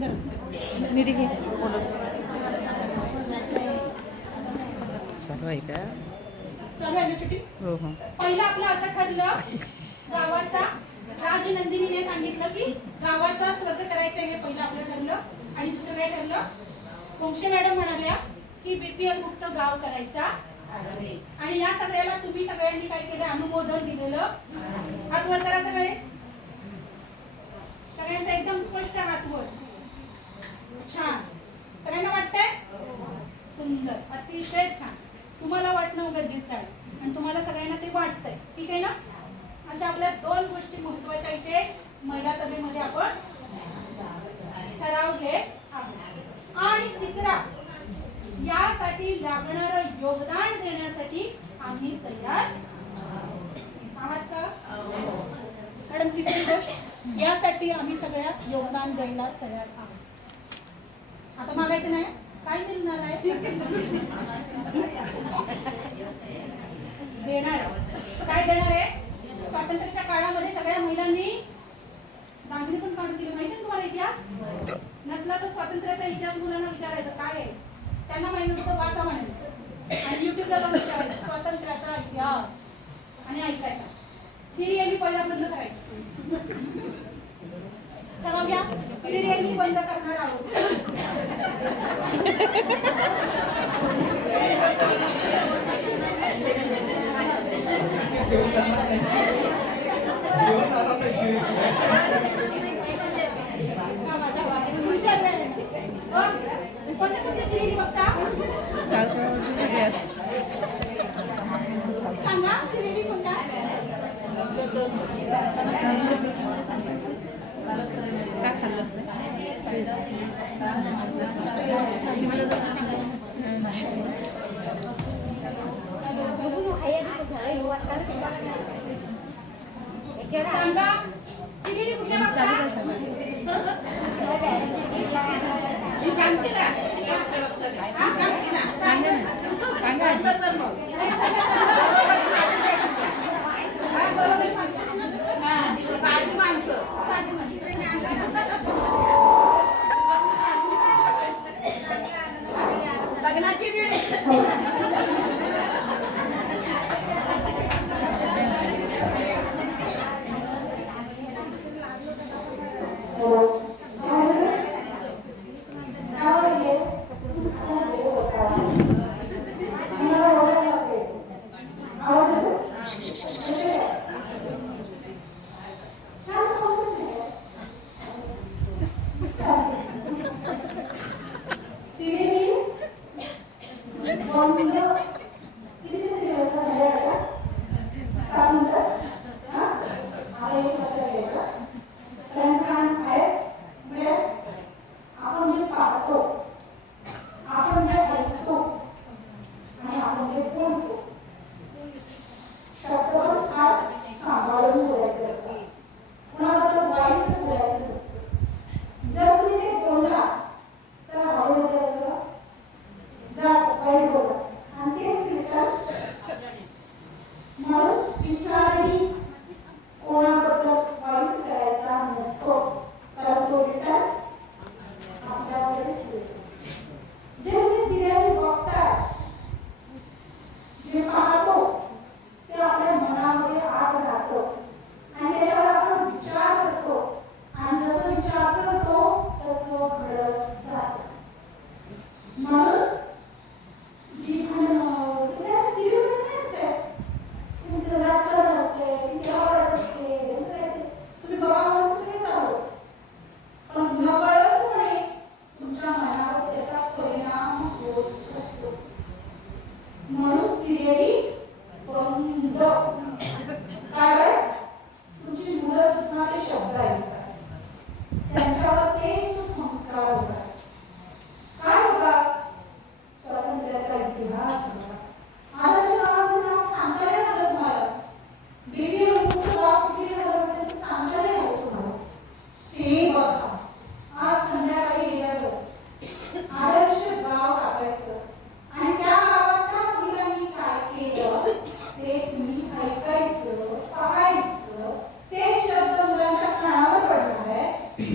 निधी घे चालू आहे का? चालू आहे ना छुट्टी? हो हो. पहिलं आपलं असं ठरलं गावाचा राजनंदिनीने सांगितलं की गावाचा स्वर्ग करायचं हे पहिलं आपलं ठरलं. आणि दुसरं काय ठरलं? पोंक्षे मॅडम म्हणाल्या की बीपीएल मुक्त गाव करायचा. आणि या सगळ्याला तुम्ही सगळ्यांनी काय केलं? अनुमोदन दिलेलं. हात वर करा सगळे. सगळ्यांचा एकदम स्पष्ट हात वर. छान. सगळ्यांना वाटतंय? सुंदर. अतिशय छान. तुम्हाला वाटणं गरजेचं आहे आणि तुम्हाला सगळ्यांना ते वाटतंय. ठीक आहे ना? अशा आपल्या दोन गोष्टी महत्त्वाच्या इथे महिला सभेमध्ये आपण ठराव घेत आहोत. आणि तिसरा, यासाठी लागणारं योगदान देण्यासाठी आम्ही तयार आहात का? मॅडम तिसरी गोष्ट, यासाठी आम्ही सगळ्या योगदान द्यायला तयार आहोत. आता मागायचं नाही, काय मिळणार आहे? देणार. काय देणार आहे? स्वातंत्र्याच्या काळामध्ये सगळ्या महिलांनी बांधणी पण काढून दिली. माहिती आहे तुम्हाला इतिहास? नसला तर स्वातंत्र्याचा इतिहास मुलांना विचारायचं काय आहे, त्यांना माहिती नसतं, वाचा म्हणायचं आणि युट्यूबला जाऊन विचारायचं स्वातंत्र्याचा इतिहास आणि ऐकायचा. सिरियली पहिला बंद करायचं. तर या सिरियली बंद करणार आहोत. कोणत्या सिरियली बघता? सांगा सिरियली कोणता? काय खाल्लं असतं? सांगा सिरियली कुठल्या बघता?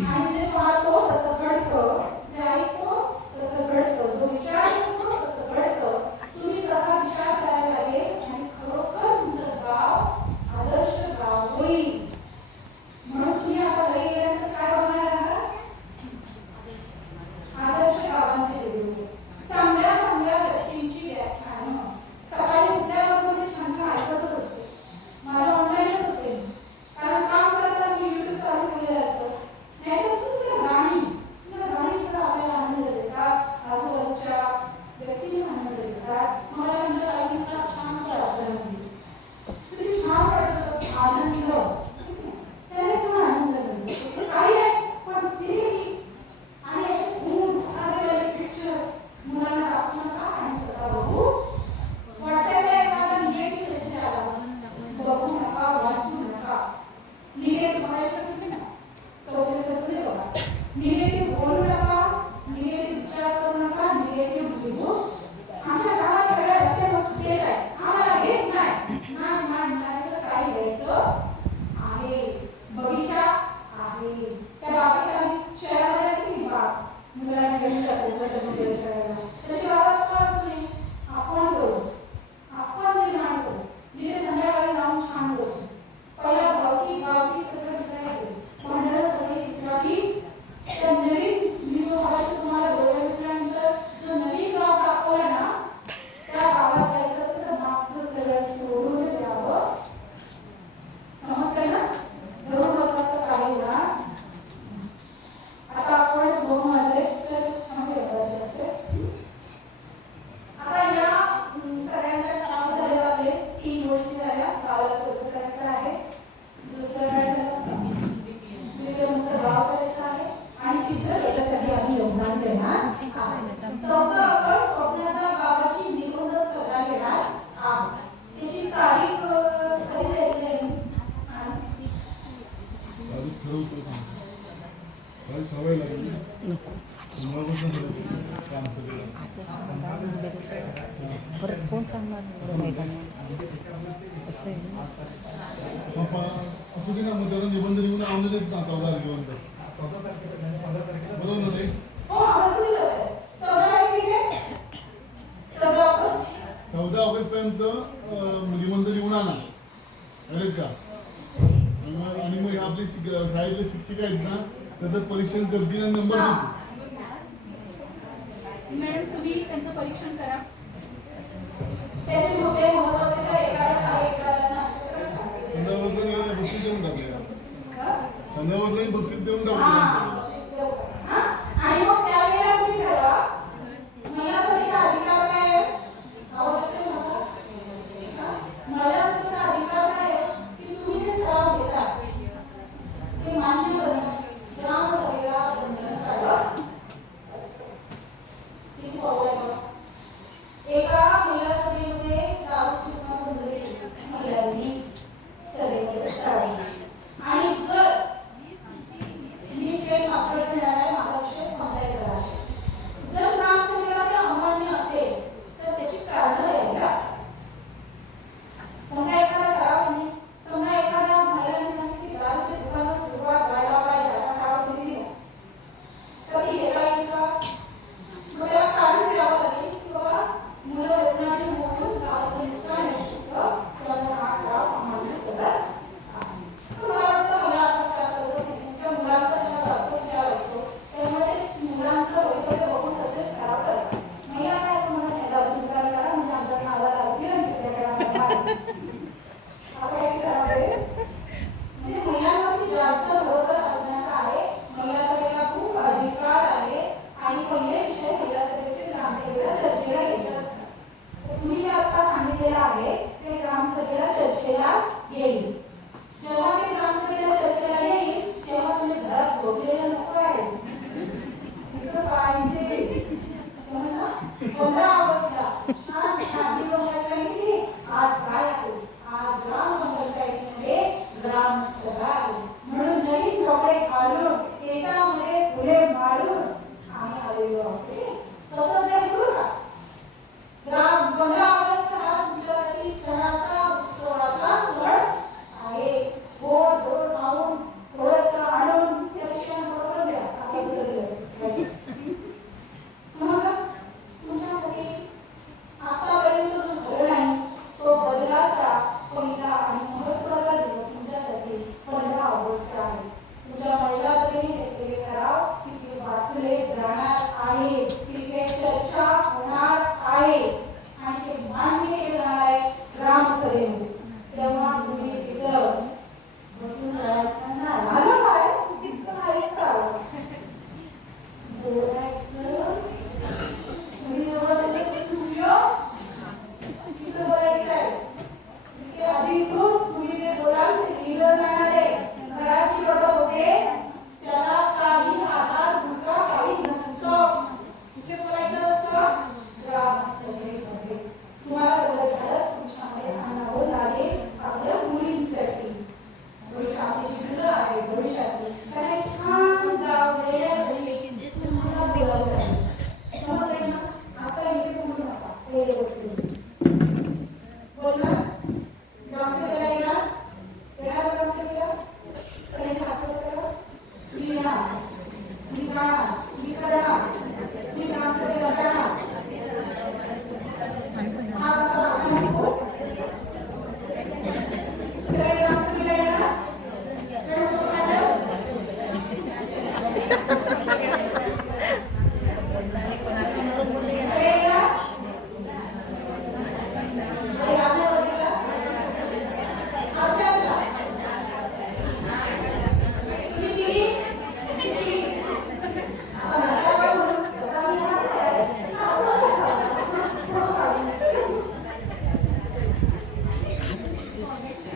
आणि जे पाहतो तसं घडतं. सवय लागली परत कोण सांगणार मैदानात असं आहे ना. चुकी ना मग त्याला निबंध लिहून आणलेच ना 14 घेऊन बरोबर नाही. 14 ऑगस्ट पर्यंत निबंध लिहून आणा कळेल का. आणि मग आपले शाळेतले शिक्षक आहेत ना त्याचं परीक्षण करतील आणि नंबर देतील. मॅडम तुम्ही त्यांचं परीक्षण करा. संध्यावरलाही बक्षीस देऊन टाकूया.